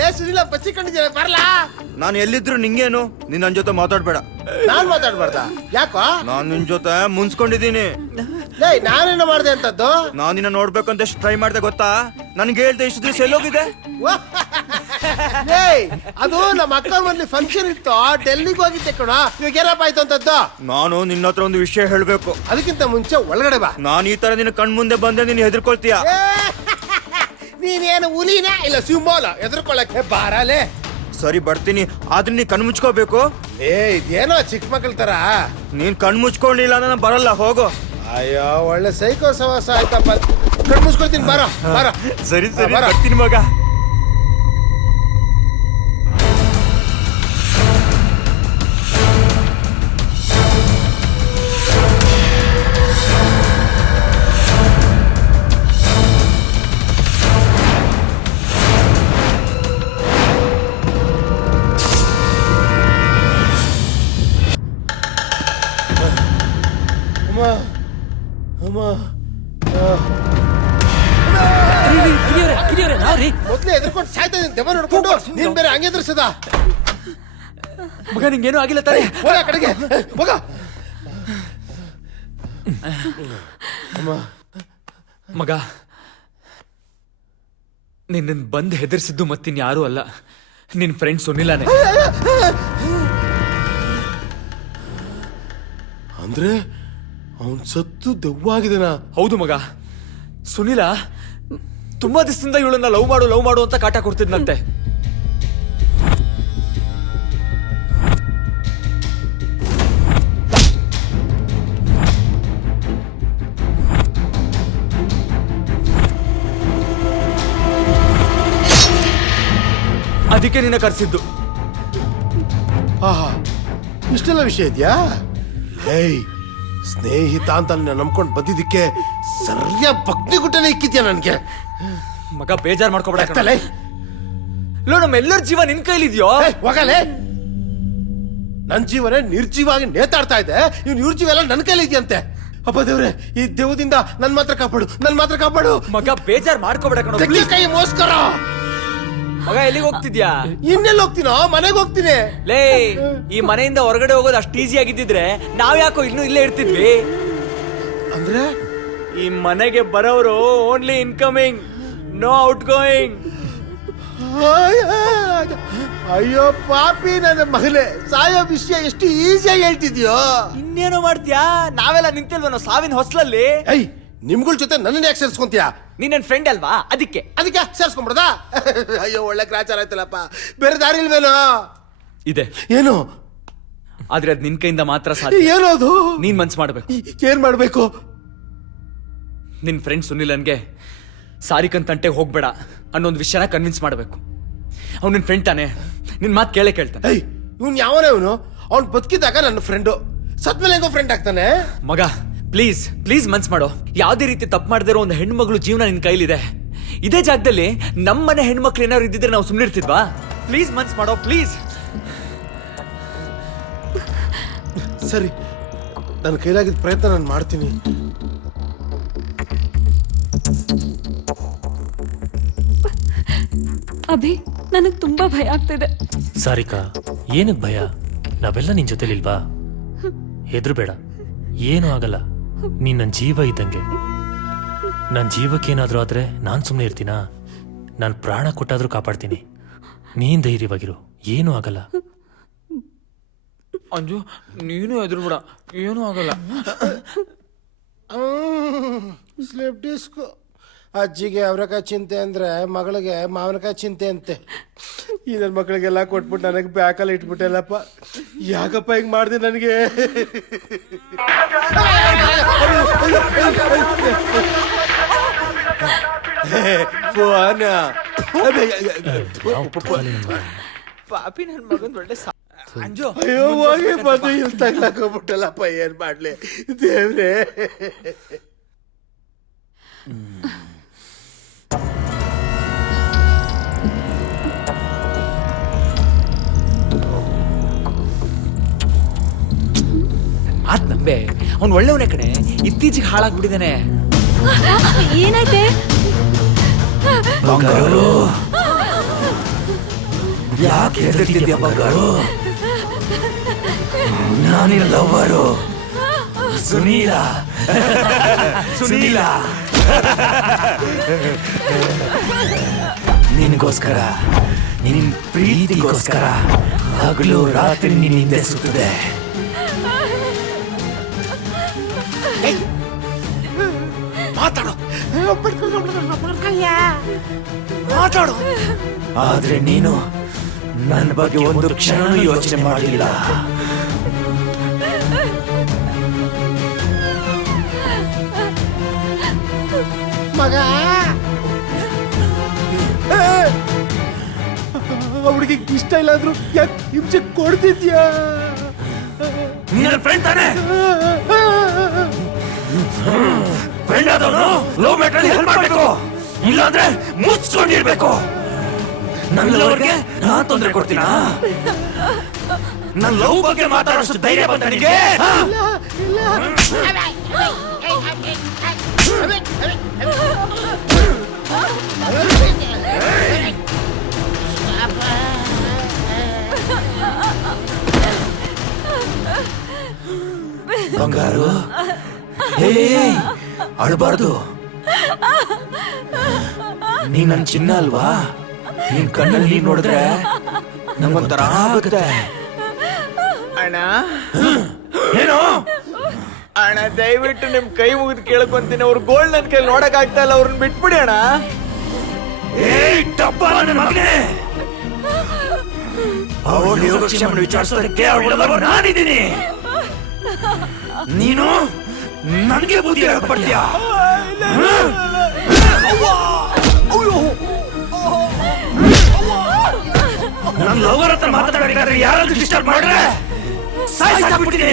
ಲೇ ಸುನಿಲ ಬಚ್ಚಿಕೊಂಡಿದ್ದೀರ ಬರ್ಲಾ? ನಾನು ಎಲ್ಲಿದ್ರು ನಿಂಗೇನು? ನೀನ್ ನನ್ ಜೊತೆ ಮಾತಾಡ್ಬೇಡ. ನಾನ್ ಮಾತಾಡ್ಬಾರ್ದ? ಯಾಕೋ? ನಾನ್ ನಿನ್ ಜೊತೆ ಮುನ್ಸ್ಕೊಂಡಿದ್ದೀನಿ. ಲೇ ನಾನೇನು ಮಾಡ್ದೆ ಅಂತದ್ದು? ನಾನ್ ನಿನ್ನ ನೋಡ್ಬೇಕಂತ ಎಷ್ಟು ಟ್ರೈ ಮಾಡ್ದೆ ಗೊತ್ತಾ? ನನ್ಗೆ ಹೇಳ್ದೆ ಇಷ್ಟು ದಿವಸ ಎಲ್ಲೋಗಿದೆ? ಲೇ ಅದು ನಮ್ಮ ಅಕ್ಕ ಮನೇಲಿ ಫಂಕ್ಷನ್ ಇತ್ತು, ಡೆಲ್ಲಿಗೆ ಹೋಗಿದ್ದೆ ಕಣ. ಇವಾಗ ಏನಪ್ಪ ಆಯ್ತು ಅಂತದ್ದು? ನಾನು ನಿನ್ನ ಹತ್ರ ಒಂದು ವಿಷಯ ಹೇಳ್ಬೇಕು. ಅದಕ್ಕಿಂತ ಮುಂಚೆ ಒಳಗಡೆ ಬಾ. ನಾನು ಈ ತರ ನಿನ್ನ ಕಣ್ ಮುಂದೆ ಬಂದ್ರೆ ನೀನ್ ಹೆದರ್ಕೊಳ್ತೀಯ. ನೀನೇನು ಹುಲಿನ ಇಲ್ಲ ಸಿಂಹನ ಎದುರ್ಕೊಳ್ಳಕ್ಕೆ? ಬಾರಲೇ. ಸರಿ ಬರ್ತೀನಿ, ಆದ್ರೆ ನೀ ಕಣ್ ಮುಚ್ಕೋಬೇಕು. ಏ ಇದೇನೋ ಚಿಕ್ಕ ಮಕ್ಕಳ ತರ. ನೀನ್ ಕಣ್ ಮುಚ್ಕೊಂಡಿಲ್ಲ ನಾನು ಬರಲ್ಲ, ಹೋಗು. ಅಯ್ಯೋ ಒಳ್ಳೆ ಸೈಕೋ ಸವಾಸ ಆಯ್ತಪ್ಪ. ಕಣ್ ಮುಚ್ಕೊಳ್ತೀನಿ, ಬಾರ ಬಾರ. ಸರಿ ಸರಿ ಬರ. ಬರ್ತೀನಿ ಮಗ. ಮೊದ್ಲೇ ಎದ್ರಕೊಂಡು ಸಾಯ್ತಾ ಇದೀನಿ, ದೆವ್ವ ನೋಡ್ಕೊಂಡು. ನೀನ್ ಬೇರೆ ಹಂಗೆ ಎದುರಿಸದ? ಮಗ ನಿಂಗೇನು ಆಗಿಲ್ಲ ತಾನೆ? ಹೋಗ ಆ ಕಡೆಗೆ ಹೋಗ. ಮಗ ನಿನ್ನ ಬಂದ್ ಹೆದರ್ಸಿದ್ದು ಮತ್ತಿನ್ ಯಾರು ಅಲ್ಲ, ನಿನ್ ಫ್ರೆಂಡ್ ಸುನಿಲಾನೆ. ಅಂದ್ರೆ ಅವನ್ ಸತ್ತು ದೆವ್ವಾಗಿದನ? ಹೌದು ಮಗ. ಸುನಿಲ ತುಂಬಾ ದಿವಸದಿಂದ ಇವಳನ್ನ ಲವ್ ಮಾಡು ಅಂತ ಕಾಟ ಕೊಡ್ತಿದ್ನಂತೆ. ಅದಕ್ಕೆ ನಿನ್ನ ಕರೆಸಿದ್ದು. ಆಹಾ, ಇಷ್ಟೆಲ್ಲ ವಿಷಯ ಇದೆಯಾ? ಹೇಯ್, ಸ್ನೇಹಿತ ಅಂತ ನಂಬ್ಕೊಂಡು ಬಂದಿದ್ದಕ್ಕೆ ಸರಿಯಾದ ಭಕ್ತಿ ಗುಟ್ಟನೆ ಇಕ್ಕಿದ್ಯಾ ನನ್ಗೆ. ಮಗ ಬೇಜಾರ್ ಮಾಡ್ಕೋಬೇಡ. ಆಗ್ತಲೇ? ಲೋ, ನಮ್ಮೆಲ್ಲರ ಜೀವ ನಿನ್ ಕೈಲಿದ್ಯೋ. ಹೋಗಲೇ. ನನ್ ಜೀವನೇ ನಿರ್ಜೀವಾಗಿ ನೇತಾಡ್ತಾ ಇದೆ, ಇವ್ನು ಇವ್ರ ಜೀವ ಎಲ್ಲ ನನ್ನ ಕೈಲಿ ಇದೆಯಂತೆ. ಅಪ್ಪ ದೇವ್ರೆ, ಈ ದೇವದಿಂದ ನನ್ ಮಾತ್ರ ಕಾಪಾಡು. ಮಗ ಬೇಜಾರ್ ಮಾಡ್ಕೋಬೇಡ ಕಣೋ, ತೆಗ್ಲಿ ಕೈ ಮೋಸ್ಕರ. ಮಗ ಎಲ್ಲಿಗೆ ಹೋಗ್ತಿದ್ಯಾ? ಇನ್ನೆಲ್ಲಿ ಹೋಗ್ತೀನೋ? ಮನೆಗೆ ಹೋಗ್ತೀನಿ. ಲೇ, ಈ ಮನೆಯಿಂದ ಹೊರಗಡೆ ಹೋಗೋದು ಅಷ್ಟು ಈಸಿ ಆಗಿದ್ದಿದ್ರೆ ನಾವ್ ಯಾಕೋ ಇನ್ನೂ ಇಲ್ಲೇ ಇರ್ತಿದ್ವಿ. ಅಂದ್ರೆ ಈ ಮನೆಗೆ ಬರೋರು only incoming, no outgoing. ಅಯ್ಯೋ ಪಾಪಿ ನನ್ನ ಮಗನೇ, ಸಾಯೋ ವಿಷಯ ಎಷ್ಟು ಈಸಿಯಾಗಿ ಹೇಳ್ತಿದ್ಯೋ. ಇನ್ನೇನೋ ಮಾಡ್ತೀಯಾ? ನಾವೆಲ್ಲ ನಿಂತಿಲ್ವನೋ ಸಾವಿನ ಹೊಸ್ಲಲ್ಲಿ. ಐ, ನಿಮ್ಗಳ ಜೊತೆ ನನ್ನ ಯಾಕೆ ಸೇರ್ಸ್ಕೊಂತೀಯಾ? ನೀನ್ ನನ್ ಫ್ರೆಂಡ್ ಅಲ್ವಾ, ಅದಕ್ಕೆ ಸೇರ್ಸ್ಕೊಂಡ್ಬಿಡದ? ಅಯ್ಯೋ ಒಳ್ಳೆ ಗ್ರಾಚಾರ ಆಯ್ತಲ್ಲಪ್ಪ. ಬೇರೆ ದಾರಿ ಇಲ್ವೇನೋ? ಇದೆ. ಏನು? ಆದ್ರೆ ಅದ್ ನಿನ್ ಕೈಯಿಂದ ಮಾತ್ರ ಸಾಧ್ಯ. ಏನೋ ಅದು? ನೀನ್ ಮನ್ಸ್ ಮಾಡ್ಬೇಕು. ಏನ್ ಮಾಡ್ಬೇಕು? ನಿನ್ ಫ್ರೆಂಡ್ ಸುನಿಲನ್ಗೆ ಸಾರಿಕಂತಂಟೆ ಹೋಗ್ಬೇಡ ಅನ್ನೊಂದು ವಿಷಯನ ಕನ್ವಿನ್ಸ್ ಮಾಡ್ಬೇಕು. ಅವ್ನು ನಿನ್ ಫ್ರೆಂಡ್ ತಾನೆ, ನಿನ್ ಮಾತು ಕೇಳ್ತಾನೆ. ಐ, ಇವ್ನು ಯಾವನೇ ಇವನು? ಅವ್ನು ಬದುಕಿದಾಗ ನನ್ನ ಫ್ರೆಂಡು, ಸತ್ಮೇಲೆ ಹೆಂಗೋ ಫ್ರೆಂಡ್ ಆಗ್ತಾನೆ? ಮಗ ಪ್ಲೀಸ್ ಮನ್ಸ್ ಮಾಡೋ. ಯಾವ್ದೇ ರೀತಿ ತಪ್ಪು ಮಾಡದಿರೋ ಒಂದು ಹೆಣ್ಮಗಳು ಜೀವನ ನಿನ್ ಕೈಲಿದೆ. ಇದೇ ಜಾಗದಲ್ಲಿ ನಮ್ಮನೆ ಹೆಣ್ಮಕ್ಳು ಏನಾದ್ರು ಇದ್ದಿದ್ರೆ ನಾವು ಸುಮ್ಮನೆ ಇರ್ತಿದ್ವಾ? ಪ್ಲೀಸ್ ಮನ್ಸ್ ಮಾಡೋ, ಪ್ಲೀಸ್. ಸರಿ, ನನ್ನ ಕೈಲಾಗಿದ್ದ ಪ್ರಯತ್ನ ನಾನು ಮಾಡ್ತೀನಿ. ಅಭಿ, ನನಗೆ ತುಂಬಾ ಭಯ ಆಗ್ತಿದೆ. ಸಾರಿಕಾ, ಏನಕ್ಕೆ ಭಯ? ನಾವೆಲ್ಲ ನಿನ್ ಜೊತೆಲಿಲ್ವಾ? ಹೆದರ್ಬೇಡ, ಏನೂ ಆಗಲ್ಲ. ನೀನ್ ನನ್ನ ಜೀವ ಇದ್ದಂಗೆ. ನನ್ನ ಜೀವಕ್ಕೇನಾದ್ರೂ ಆದ್ರೆ ನಾನ್ ಸುಮ್ಮನೆ ಇರ್ತೀನಾ? ನಾನು ಪ್ರಾಣ ಕೊಟ್ಟಾದ್ರೂ ಕಾಪಾಡ್ತೀನಿ. ನೀನ್ ಧೈರ್ಯವಾಗಿರು, ಏನೂ ಆಗಲ್ಲ. ಅಂಜು, ನೀನು ಹೆದರ್ಬೇಡ, ಏನೂ ಆಗಲ್ಲ. Slip disc. ಅಜ್ಜಿಗೆ ಅವರೆಕಾಯಿ ಚಿಂತೆ ಅಂದ್ರೆ ಮಗಳಿಗೆ ಮಾವಿನಕಾಯಿ ಚಿಂತೆ ಅಂತೆ. ಈ ನನ್ನ ಮಕ್ಕಳಿಗೆಲ್ಲ ಕೊಟ್ಬಿಟ್ಟು ನನಗೆ ಬ್ಯಾಕಲ್ಲಿ ಇಟ್ಬಿಟ್ಟೆಲ್ಲಪ್ಪ. ಯಾಕಪ್ಪ ಹಿಂಗ್ ಮಾಡಿದೆ ನನಗೆ? ಪಾಪಿ ನನ್ನ ಮಗನ್ ಒಳ್ಳೆ ಅಂಜು. ಅಯ್ಯೋ ಹೋಗಿ ಬಂದು ಇಲ್ಲಿ ತಗ್ಲಾಕೋಗ್ಬಿಟ್ಟಲ್ಲಪ್ಪ. ಏನ್ ಮಾಡ್ಲಿ ದೇವ್ರೆ? ಮಾತ್ ನಂಬೆ, ಅವ್ನು ಒಳ್ಳೆಯವನೇ ಕಣೆ. ಇತ್ತೀಚೆಗೆ ಹಾಳಾಗ್ಬಿಟ್ಟಿದ್ದಾನೆ. ಏನಾಯ್ತೆ? ಹೆದರ್ತಿದ್ಯಾ ಬಂಗಾರು? ನಾನಿನ ಲವ್ವರು ಸುನೀಲ. ಸುನೀಲ ನಿನಗೋಸ್ಕರ, ನಿನ್ ಪ್ರೀತಿಗೋಸ್ಕರ ಹಗಲು ರಾತ್ರಿ ನಿನ್ನ ಹಿಂದೆ ಸುತ್ತದೆ. ಮಾತಾಡು ಮಾತಾಡು. ಆದ್ರೆ ನೀನು ನನ್ನ ಬಗ್ಗೆ ಒಂದು ಕ್ಷಣ ಯೋಚನೆ ಮಾಡಲಿಲ್ಲ. ಮಗ ಅವಳಿಗೆ ಇಷ್ಟ ಇಲ್ಲ ಅಂದ್ರು ಯಾಕೆ ಹಿಂಸೆ ಕೊಡ್ತಿದ್ಯಾ? ನಿನ್ನ ಫ್ರೆಂಡ್ ತಾನೆ? ಫ್ರೆಂಡ್ ಆದವನು ಲವ್ ಮ್ಯಾಟರ್ ಹೆಲ್ಪ್ ಮಾಡಬೇಕು, ಇಲ್ಲಾಂದ್ರೆ ಮುಚ್ಕೊಂಡಿರ್ಬೇಕು. ನನ್ನ ಲವ್ಗೆ ನಾನ್ ತೊಂದರೆ ಕೊಡ್ತೀನಾ? ನನ್ನ ಲವ್ ಬಗ್ಗೆ ಮಾತಾಡೋಷ್ಟು ಧೈರ್ಯ ಬಂತ ನಿನಗೆ? ಬಂಗಾರು, ಅಳಬಾರ್ದು. ನೀ ನನ್ ಚಿನ್ನ ಅಲ್ವಾ? ನಿನ್ ಕಣ್ಣಲ್ಲಿ ನೀನ್ ನೋಡಿದ್ರೆ ನಂಗೊಂಥರ ಆಗುತ್ತೆ. ಅಣ್ಣ ಏನು ಅಣ್ಣ, ದಯವಿಟ್ಟು ನಿಮ್ ಕೈ ಮುಗಿದು ಕೇಳ್ಕೊಂತೀನಿ. ಅವ್ರ ಗೋಲ್ಡ್ ನನ್ ಕೈ ನೋಡಕ್ ಆಗ್ತಾ ಇಲ್ಲ, ಅವ್ರನ್ನ ಬಿಟ್ಬಿಡಿ ಅಣ್ಣ. ಡಬ್ಬ ನನ್ನ ಮಗನೇ, ಅವಳ ಯೋಗಕ್ಷೇಮನ ವಿಚಾರಿಸೋದಕ್ಕೆ ಅವಳ ನಾನಿದ್ದೀನಿ. ನೀನು ನನಗೆ ಬುದ್ಧಿ ಹೇಳ್ಕೊಡ್ತೀಯಾ? ನನ್ನ ಲವರ್ ಹತ್ರ ಮಾತಾಡಬೇಕಾದ್ರೆ ಯಾರಾದ್ರೂ ಡಿಸ್ಟರ್ಬ್ ಮಾಡ್ರೆ ಸಾಯಿಸಾಕ್ಬಿಡ್ತೀನಿ.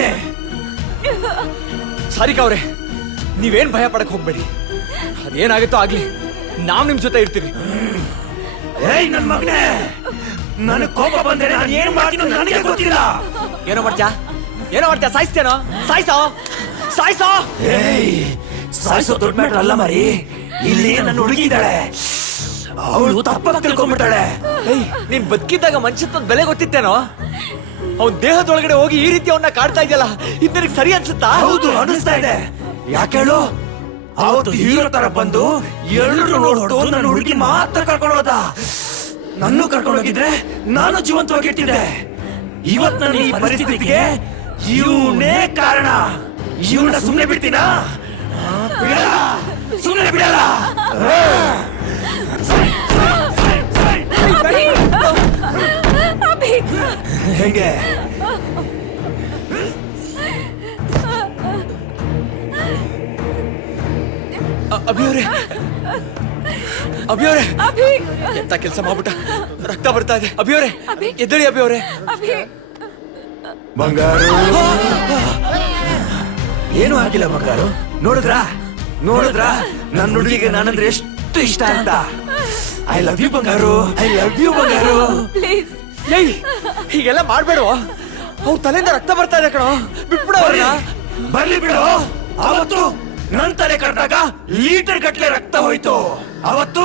ಸಾರಿಕಾ ಅವ್ರೆ, ನೀವೇನ್ ಭಯ ಪಡಕ್ ಹೋಗ್ಬೇಡಿ. ಅದೇನಾಗುತ್ತೋ ಆಗ್ಲಿ, ನಾವ್ ನಿಮ್ ಜೊತೆ ಇರ್ತೀವಿ. ಏಯ್ ನನ್ ಮಗನೇ, ನನಗ್ ಕೋಪ ಬಂದ್ರೆ ನಾನು ಏನ್ ಮಾಡ್ತೀನಿ ನನಗೆ ಗೊತ್ತಿಲ್ಲ. ಏನೋ ಮಾಡ್ತ್ಯಾ? ಏನೋ ಮಾಡ್ತ್ಯಾ? ಸಾಯಿಸ್ತೇನೋ? ಸಾಯ್ಸೋ ಸಾಯ್ಸೋ. ಏಯ್, ಸಾಯಿಸೋ ದೊಡ್ಡ ಮ್ಯಾಟ್ರ್ ಅಲ್ಲ ಮರಿ. ಇಲ್ಲಿ ನನ್ನ ಹುಡುಗಿ ಇದ್ದಾಳೆ, ಅವಳು ತಪ್ಪಾಗಿ ತಿಳ್ಕೊಂಡ್ಬಿಟ್ಟಾಳೆ. ಏಯ್, ನೀನ್ ಬದುಕಿದ್ದಾಗ ಮನುಷ್ಯತ್ವದ ಬೆಲೆ ಗೊತ್ತಿತ್ತೇನೋ? ಅವ್ನ ದೇಹದೊಳಗಡೆ ಹೋಗಿ ಈ ರೀತಿ ಅವನ್ನ ಕಾಡ್ತಾ ಇದೆಯಲ್ಲ, ಇದು ನಿನಗೆ ಸರಿ ಅನ್ಸುತ್ತಾ? ಹೌದು, ಅನಿಸ್ತಾ ಇದೆ. ಯಾಕೆ ಹೇಳು? ಅವತ್ತು ಹೀರೋ ತರ ಬಂದು ಎಲ್ಲರೂ ನೋಡ್ತು ನನ್ನ ಹುಡುಗಿ ಮಾತ್ರ ಕರ್ಕೊಂಡು ಹೋದ. ನನ್ನೂ ಕರ್ಕೊಂಡು ಹೋಗಿದ್ರೆ ನಾನು ಜೀವಂತವಾಗಿಟ್ಟಿದ್ದೆ. ಇವತ್ ನನ್ನ ಈ ಪರಿಸ್ಥಿತಿಗೆ ಇವನೇ ಕಾರಣ. ಇವನ್ನ ಸುಮ್ಮನೆ ಬಿಡ್ತೀನಾ? ಬಿಡಲ್ಲ, ಸುಮ್ಮನೆ ಬಿಡಲ್ಲ. ಹೇಗೆ? ಅಭಿಯವ್ರೆ, ಅಭಿಯವ್ರೆ, ಎಂತ ಕೆಲಸ ಮಾಡ್ಬಿಟ್ಟ. ರಕ್ತ ಬರ್ತಾ ಇದೆ. ಅಭಿಯವ್ರೆ, ಎದ್ದೇಳಿ ಅಭಿಯವ್ರೆ. ಬಂಗಾರು, ಏನು ಆಗಿಲ್ಲ ಬಂಗಾರು. ನೋಡಿದ್ರಾ ನೋಡಿದ್ರಾ ನನ್ನ ಹುಡುಗಿಗೆ ನಾನಂದ್ರೆ ಎಷ್ಟು ಇಷ್ಟ ಅಂತ. ಐ ಲವ್ ಯು ಬಂಗಾರು, ಐ ಲವ್ ಯು ಬಂಗಾರು. ಪ್ಲೀಸ್. ಏಯ್, ಹೀಗೆಲ್ಲ ಮಾಡ್ಬೇಡುವ. ಅವ್ರ ತಲೆಯಿಂದ ರಕ್ತ ಬರ್ತಾ ಇದೆ ಕಣೋ, ಬಿಟ್ಬಿಡು ಅವ್ರನ್ನ. ಬರ್ಲಿ ಬಿಡು. ಅವತ್ತು ನನ್ ತಲೆ ಕಟ್ಟಾಗ ಲೀಟರ್ ಗಟ್ಲೆ ರಕ್ತ ಹೋಯ್ತು. ಅವತ್ತು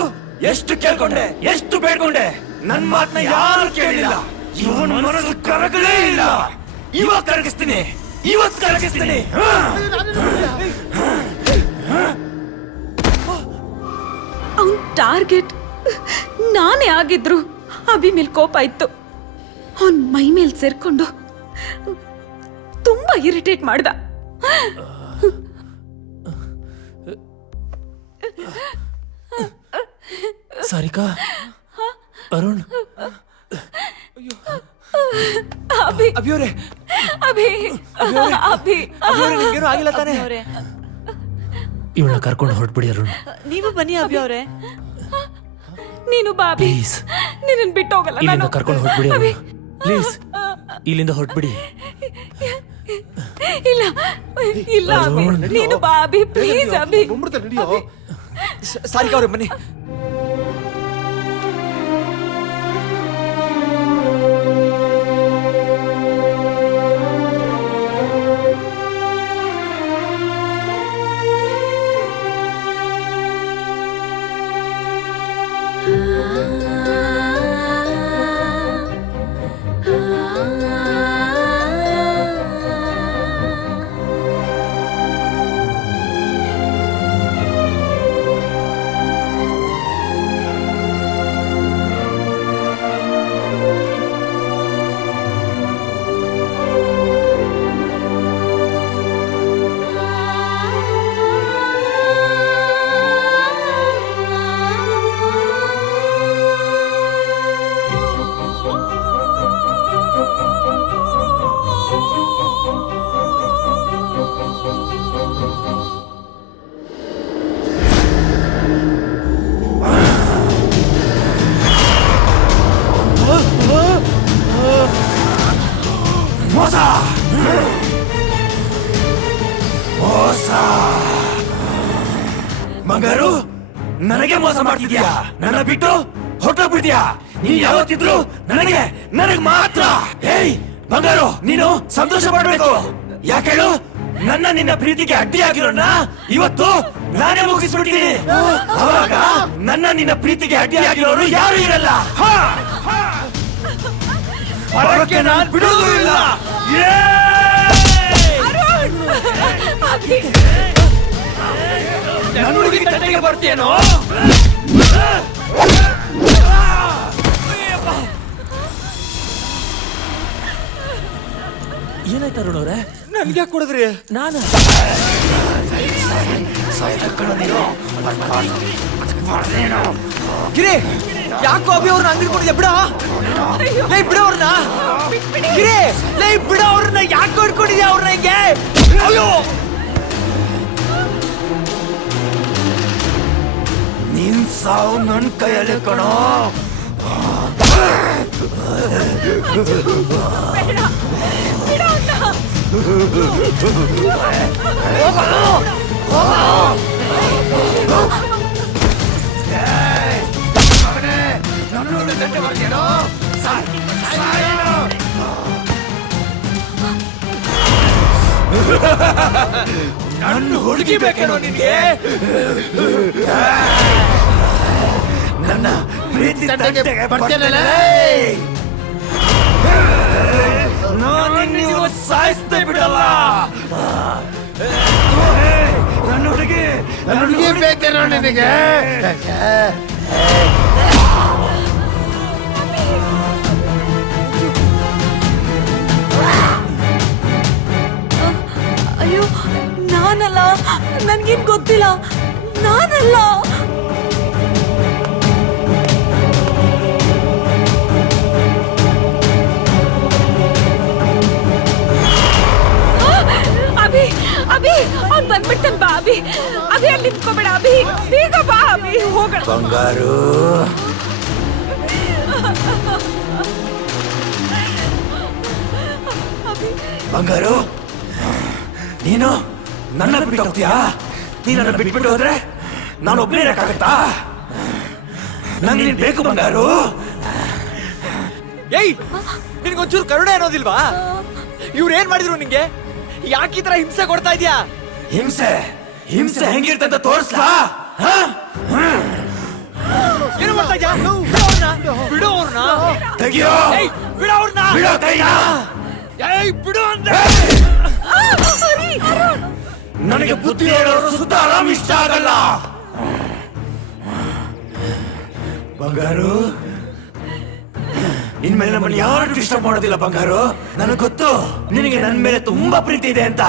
ಎಷ್ಟು ಕೇಳ್ಕೊಂಡೆ, ಎಷ್ಟು ಬೇಡ್ಕೊಂಡೆ. ನನ್ ಮಾತನ್ನ ಯಾರು ಕೇಳಿಲ್ಲ. ಇವನ್ ಮನಸ್ಸು ಕರಗಲೇ ಇಲ್ಲ. ಇವತ್ ಕರಗಿಸ್ತೀನಿ, ಇವತ್ ಕರಗಿಸ್ತೀನಿ. ಅವನ್ ಟಾರ್ಗೆಟ್ ನಾನೇ ಆಗಿದ್ರು ಅಭಿ ಮೇಲ್ ಕೋಪ ಇತ್ತು. ಅವನ್ ಮೈ ಮೇಲ್ ಸೇರ್ಕೊಂಡು ತುಂಬಾ ಇರಿಟೇಟ್ ಮಾಡ್ದ. ಸಾರಿಕಾ, ಅರುಣ್, ಅಭಿ, ಅಭಿಯವ್ರೆ, ಅಭಿ, ಅಭಿ, ಅಭಿಯವ್ರೆ, ನಿಮ್ಗೇನು ಆಗಿಲ್ಲ ತಾನೇ? ಇವಳನ್ನ ಕರ್ಕೊಂಡು ಹೊರಟ್ಬಿಡಿ ಅರುಣ್. ನೀವು ಬನ್ನಿ ಅಭಿ ಅವರೇ. ನೀನು ಬಾಬಿ, ಪ್ಲೀಸ್ ನಿನ್ನ ಬಿಟ್ಟು ಹೋಗಲ್ಲ ಇಲ್ಲಿಂದ ನಾನು. ಕರ್ಕೊಂಡು ಹೊರಟ್ಬಿಡಿ ಅಭಿ, ಅರುಣ್. ಪ್ಲೀಸ್ ಇಲ್ಲಿಂದ ಹೊರಟ್ಬಿಡಿ. ಇಲ್ಲ ಇಲ್ಲ ಅಭಿ, ನೀನು ಬಾಬಿ, ಪ್ಲೀಸ್ ಅಭಿ. ಬಂದ್ಬಿಡ್ತಾರೆ ನಡಿಯೋ. ಸಾರಿಕಾ ಅವ್ರೆ, ಬನ್ನಿ. ಮೋಸ ಮೋಸ. ಬಂಗಾರು, ನನಗೆ ಮೋಸ ಮಾಡ್ತಿದ್ಯಾ? ನನ್ನ ಬಿಟ್ಟು ಹೊರಟೋಗ್ಬಿಡ್ತೀಯಾ? ನೀನ್ ಯಾವತ್ತಿದ್ರು ನನಗೆ ಮಾತ್ರ. ಏಯ್ ಬಂಗಾರು, ನೀನು ಸಂತೋಷ ಪಡ್ಬೇಕು. ಯಾಕೇಳು? ನಿನ್ನ ಪ್ರೀತಿಗೆ ಅಡ್ಡಿಯಾಗಿರೋಣ ಇವತ್ತು ನಾನೇ ಮುಗಿಸ್ಬಿಡ್ತೀನಿ. ಅವಾಗ ನಿನ್ನ ಪ್ರೀತಿಗೆ ಅಡ್ಡಿಯಾಗಿರೋರು ಯಾರು ಇರಲ್ಲ. ಹೊರಕ್ಕೆ ನಾನು ಬಿಡೋದು ಇಲ್ಲ. ನನ್ನ ಹುಡುಗಿ ತಂಟೆಗೆ ಬರ್ತೀಯೇನೋ? ಏನಾಯ್ತು ಅರುಣ್ ಅವ್ರೆ? ನನ್ಗೆ ಕೊಡಿದ್ರಿ ನಾನು ಗಿರಿ, ಯಾಕೋ ಅಭಿ ಅವ್ರನ್ನ ಅಂಗಡಿ ಕೊಡಿದ್ಯಾ? ಬಿಡ ಲೈ, ಬಿಡ ಅವ್ರನ್ನ. ಗಿರಿ, ಲೈ, ಬಿಡ ಅವ್ರನ್ನ. ಯಾಕೆ ಹೊಡ್ಕೊಂಡಿದ್ಯಾ ಅವ್ರನ್ನ ಹಿಂಗೆ? ಅಯ್ಯೋ, ನಿನ್ ಸಾವು ನನ್ ಕೈಯಲ್ಲಿ ಕಣೋ. ನನ್ನ ಹುಡುಗಿ ಬೇಕೇನೋ ನಿನ್ಗೆ? ನನ್ನ ಪ್ರೀತಿ ತಂಟೆಗೆ ಬರ್ತೀನಲ್ಲ. ನೀವು ಸಾಯಿಸ್ತೇ ಬಿಡಲ್ಲ. ನನ್ನ ಹುಡುಗಿ ಬೇಕೇನೋ ನಿನಗೆ? ಅಯ್ಯೋ, ನಾನಲ್ಲ, ನನ್ಗೇನ್ ಗೊತ್ತಿಲ್ಲ, ನಾನಲ್ಲ. ಅಭಿ, ಅಭಿ, ಅವ್ನ್ ಬಂದ್ಬಿಡ್ತಾನೆ. ಬಾ ಅಭಿ, ಅಭಿ ಅಲ್ಲಿ ನಿಂತ್ಕೋಬೇಡ. ಅಭಿ, ಬೇಗ ಬಾ ಅಭಿ, ಹೋಗೋಣ. ಬಂಗಾರು, ಬಂಗಾರು, ನೀನು ನನ್ನ ಬಿಟ್ಟು ಹೋಗ್ತೀಯಾ? ನೀನು ನನ್ನ ಬಿಟ್ಬಿಟ್ಟು ಹೋದ್ರೆ ನಾನು ಒಬ್ಬನೇ ಇರಕ್ಕಾಗತ್ತಾ? ನಂಗೆ ನೀನ್ ಬೇಕು ಬಂಗಾರು. ಏಯ್, ನಿನ್ಗೊಂಚೂರು ಕರುಣೆ ಅನ್ನೋದಿಲ್ವಾ? ಇವ್ರು ಏನ್ ಮಾಡಿದ್ರು ನಿಂಗೆ? ಯಾಕೆ ಈ ತರ ಹಿಂಸೆ ಕೊಡ್ತಾ ಇದ್ಯಾ? ಹಿಂಸೆ ಹಿಂಸೆ ಹೆಂಗಿರ್ತಂತ ತೋರಿಸ್ಲಾ? ಏನು ಮಾಡ್ತಾ ಇದ್ಯಾ? ಬಿಡು ಅವ್ರನ್ನ. ತೆಗಿಯೋ. ಏಯ್, ಬಿಡು ಅವ್ರನ್ನ. ಬಿಡೋ ಕೈನ. ಏಯ್, ಬಿಡು ಅಂದೆ. ನನಗೆ ಬುದ್ಧಿ ಹೇಳೋರು ಸುತ್ತ ಆರಾಮ್ ಇಷ್ಟ ಆಗಲ್ಲ. ಬಂಗಾರು, ಇನ್ಮೇಲೆ ನಮ್ಮನ್ನು ಯಾರು ಡಿಸ್ಟರ್ಬ್ ಮಾಡೋದಿಲ್ಲ ಬಂಗಾರು. ನನಗೆ ಗೊತ್ತು ನಿನಗೆ ನನ್ನ ಮೇಲೆ ತುಂಬಾ ಪ್ರೀತಿ ಇದೆ ಅಂತ.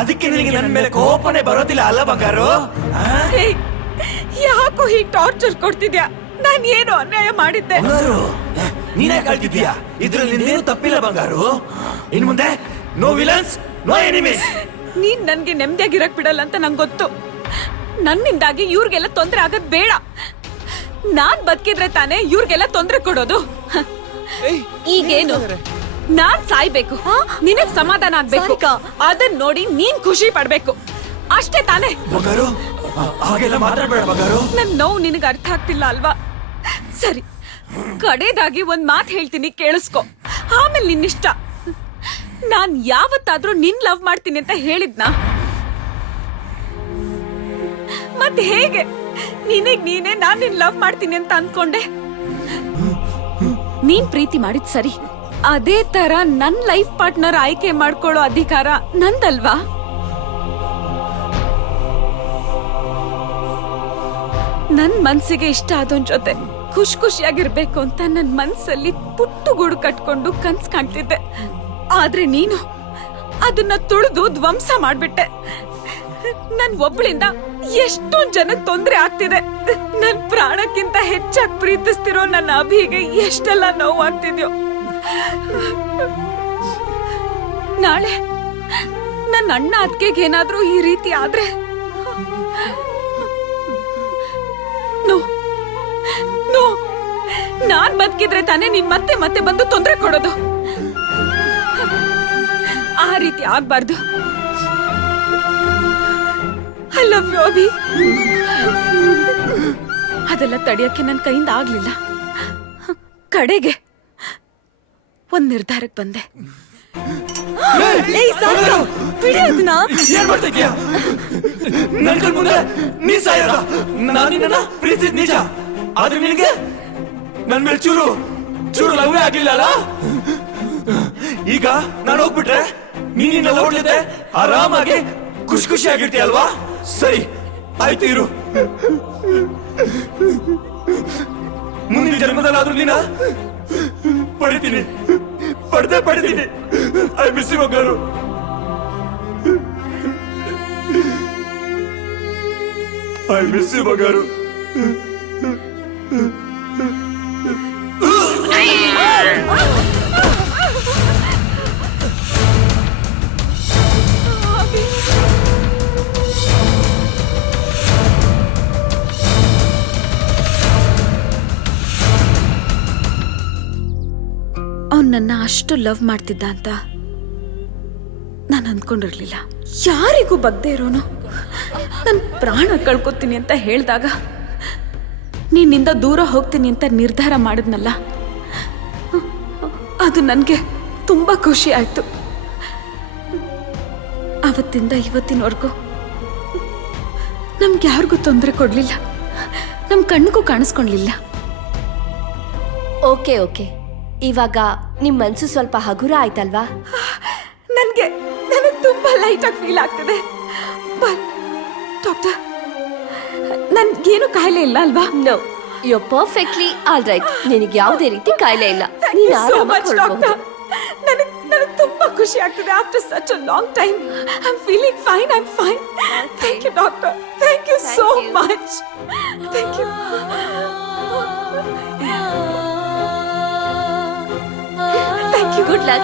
ಅದಕ್ಕೆ ನಿನಗೆ ನನ್ನ ಮೇಲೆ ಕೋಪನೆ ಬರೋದಿಲ್ಲ ಅಲ್ಲ ಬಂಗಾರು? ಏಯ್, ಯಾಕೋ ಹೀಗೆ ಟಾರ್ಚರ್ ಕೊಡ್ತಿದ್ಯಾ? ನಾನು ಏನು ಅನ್ಯಾಯ ಮಾಡಿದ್ದೆ? ಬಂಗಾರು, ನೀನೇ ಕಳ್ತಿದ್ಯಾ? ಇದ್ರಲ್ಲಿ ನಿನ್ನೇನು ತಪ್ಪಿಲ್ಲ ಬಂಗಾರು. ಇನ್ ಮುಂದೆ ನೋ ವಿಲನ್ಸ್, ನೋ ಎನಿಮೀಸ್. ನೀನ್ ನನ್ಗೆ ನೆಮ್ಮದಿಯಾಗಿರಕ್ ಬಿಡಲ್ಲ ಅಂತ ನಂಗೆ ಗೊತ್ತು. ನನ್ನಿಂದಾಗಿ ಇವ್ರಿಗೆಲ್ಲ ತೊಂದ್ರೆ ಆಗದ್ ಬೇಡ. ನಾನ್ ಬದುಕಿದ್ರೆ ತಾನೇ ಇವ್ರಿಗೆಲ್ಲ ತೊಂದ್ರೆ ಕೊಡೋದು. ಈಗೇನು? ನಾನ್ ಸಾಯ್ಬೇಕು, ನಿನಗ್ ಸಮಾಧಾನ ಆಗ್ಬೇಕು, ಅದನ್ನ ನೋಡಿ ನೀನ್ ಖುಷಿ ಪಡ್ಬೇಕು, ಅಷ್ಟೇ ತಾನೇ? ಬಂಗಾರು, ಹಾಗೆಲ್ಲ ಮಾತಾಡ್ಬೇಡ ಬಂಗಾರು. ನನ್ ನೋವು ನಿನಗೆ ಅರ್ಥ ಆಗ್ತಿಲ್ಲ ಅಲ್ವಾ? ಸರಿ, ಕಡೆದಾಗಿ ಒಂದ್ ಮಾತು ಹೇಳ್ತೀನಿ, ಕೇಳಿಸ್ಕೊ. ಆಮೇಲೆ ನಿನ್ನಿಷ್ಟ. ನಾನ್ ಯಾವತ್ತಾದ್ರೂ ನಿನ್ ಲವ್ ಮಾಡ್ತೀನಿ ಅಂತ ಹೇಳಿದ್ನಾ? ಮತ್ತೆ ಹೇಗೆ ನಿನಗ್ ನೀನೇ ನಾನ್ ನಿನ್ ಲವ್ ಮಾಡ್ತೀನಿ ಅಂತ ಅನ್ಕೊಂಡೆ? ನೀನ್ ಪ್ರೀತಿ ಮಾಡಿದ್ ಸರಿ, ಅದೇ ತರ ನನ್ ಲೈಫ್ ಪಾರ್ಟ್ನರ್ ಆಯ್ಕೆ ಮಾಡ್ಕೊಳ್ಳೋ ಅಧಿಕಾರ ನಂದಲ್ವಾ? ನನ್ ಮನ್ಸಿಗೆ ಇಷ್ಟ ಆದೋನ್ ಜೊತೆ ಖುಷಿಯಾಗಿರ್ಬೇಕು ಅಂತ ನನ್ ಮನ್ಸಲ್ಲಿ ಪುಟ್ಟು ಗೂಡು ಕಟ್ಕೊಂಡು ಕನ್ಸ್ ಕಾಣ್ತಿದ್ದೆ. ಆದ್ರೆ ನೀನು ಅದನ್ನ ತುಳಿದು ಧ್ವಂಸ ಮಾಡ್ಬಿಟ್ಟೆ. ನನ್ ಒಬ್ಳಿಂದ ಎಷ್ಟೊಂದ್ ಜನಕ್ ತೊಂದ್ರೆ ಆಗ್ತಿದೆ. ನನ್ ಪ್ರಾಣಕ್ಕಿಂತ ಹೆಚ್ಚಾಗಿ ಪ್ರೀತಿಸ್ತಿರೋ ನನ್ನ ಅಭಿಗೆ ಎಷ್ಟೆಲ್ಲ ನೋವಾಗ್ತಿದ್ಯೋ. ನಾಳೆ ನನ್ನ ಅಣ್ಣ ಅತ್ತಿಗೆಗೆ ಏನಾದ್ರೂ ಈ ರೀತಿ ಆದ್ರೆ ನೋ ನೋ, ನಾನ್ ಬದುಕಿದ್ರೆ ತಾನೇ ನೀನ್ ಮತ್ತೆ ಮತ್ತೆ ಬಂದು ತೊಂದ್ರೆ ಕೊಡೋದು. ರೀತಿ ಆಗ್ಬಾರ್ದು. I love you Abhi. ಅದೆಲ್ಲ ತಡೆಯಕ್ಕೆ ನನ್ನ ಕೈಯಿಂದ ಆಗ್ಲಿಲ್ಲ. ಕಡೆಗೆ ಒಂದ್ ನಿರ್ಧಾರಕ್ಕೆ ಬಂದೆ. ಏನ್ ಮಾಡ್ತಾ ಇದೀಯ? ನನ್ ಕಣ್ ಮುಂದೆ ನೀ ಸಾಯದ. ನಾನು ನಿನ್ನ ಪ್ರೀತಿಸಿದ್ ನಿಜ, ಆದ್ರೆ ನಿನಗೆ ನನ್ ಮೇಲೆ ಚೂರು ಲವ್ವೇ ಆಗ್ಲಿಲ್ಲ ಅಲ್ಲ? ಈಗ ನಾನು ಹೋಗ್ಬಿಟ್ರೆ ನೀನ್ ನಿನ್ನ ಲವ್ ಜೊತೆ ಆರಾಮಾಗಿ ಖುಷಿಯಾಗಿರ್ತೀಯ ಅಲ್ವಾ? ಸರಿ ಆಯ್ತು, ಇರು. ಮುಂದಿನ ಜನ್ಮದಲ್ಲಾದ್ರೂ ನೀನ ಪಡಿತೀನಿ. ಐ ಮಿಸ್ ಯು ಬಂಗಾರು. ಐ ಮಿಸ್ ಯು ಬಂಗಾರು. ಅವ್ನು ನನ್ನ ಅಷ್ಟು ಲವ್ ಮಾಡ್ತಿದ್ದ ಅಂತ ನಾನು ಅಂದ್ಕೊಂಡಿರ್ಲಿಲ್ಲ. ಯಾರಿಗೂ ಬಗ್ದೇ ಇರೋನು ನನ್ನ ಪ್ರಾಣ ಕಳ್ಕೊತೀನಿ ಅಂತ ಹೇಳಿದಾಗ ನಿನ್ನಿಂದ ದೂರ ಹೋಗ್ತೀನಿ ಅಂತ ನಿರ್ಧಾರ ಮಾಡಿದ್ನಲ್ಲ, ಅದು ನನಗೆ ತುಂಬ ಖುಷಿ ಆಯ್ತು. ಅವತ್ತಿಂದ ಇವತ್ತಿನವರೆಗೂ ನಮ್ಗೆ ಯಾರಿಗೂ ತೊಂದರೆ ಕೊಡ್ಲಿಲ್ಲ, ನಮ್ಮ ಕಣ್ಣಿಗೂ ಕಾಣಿಸ್ಕೊಳ್ಲಿಲ್ಲ. ಓಕೆ, ಇವಾಗ ನಿಮ್ ಮನ್ಸು ಸ್ವಲ್ಪ ಹಗುರ ಆಯ್ತಲ್ವಾ? ನನಗೆ ತುಂಬಾ ಲೈಟ್ ಆಗಿ ಫೀಲ್ ಆಗ್ತಿದೆ. ಬಟ್ ಡಾಕ್ಟರ್, ನನ್ಗೇನು ಕಾಯಿಲೆ ಇಲ್ಲ ಅಲ್ವಾ? No, you are perfectly all right. ನಿನಗೆ ಯಾವುದೇ ರೀತಿ ಕಾಯಿಲೆ ಇಲ್ಲ. Thank ನೀನು you so much, ಆರಾಮಾಗಿ ಹೊರಡಬಹುದು. doctor. ನನಗೆ ತುಂಬಾ ಖುಷಿ ಆಗ್ತಿದೆ. After such a long time I am feeling fine. Thank you doctor. Thank you so much. Thank you. Good luck.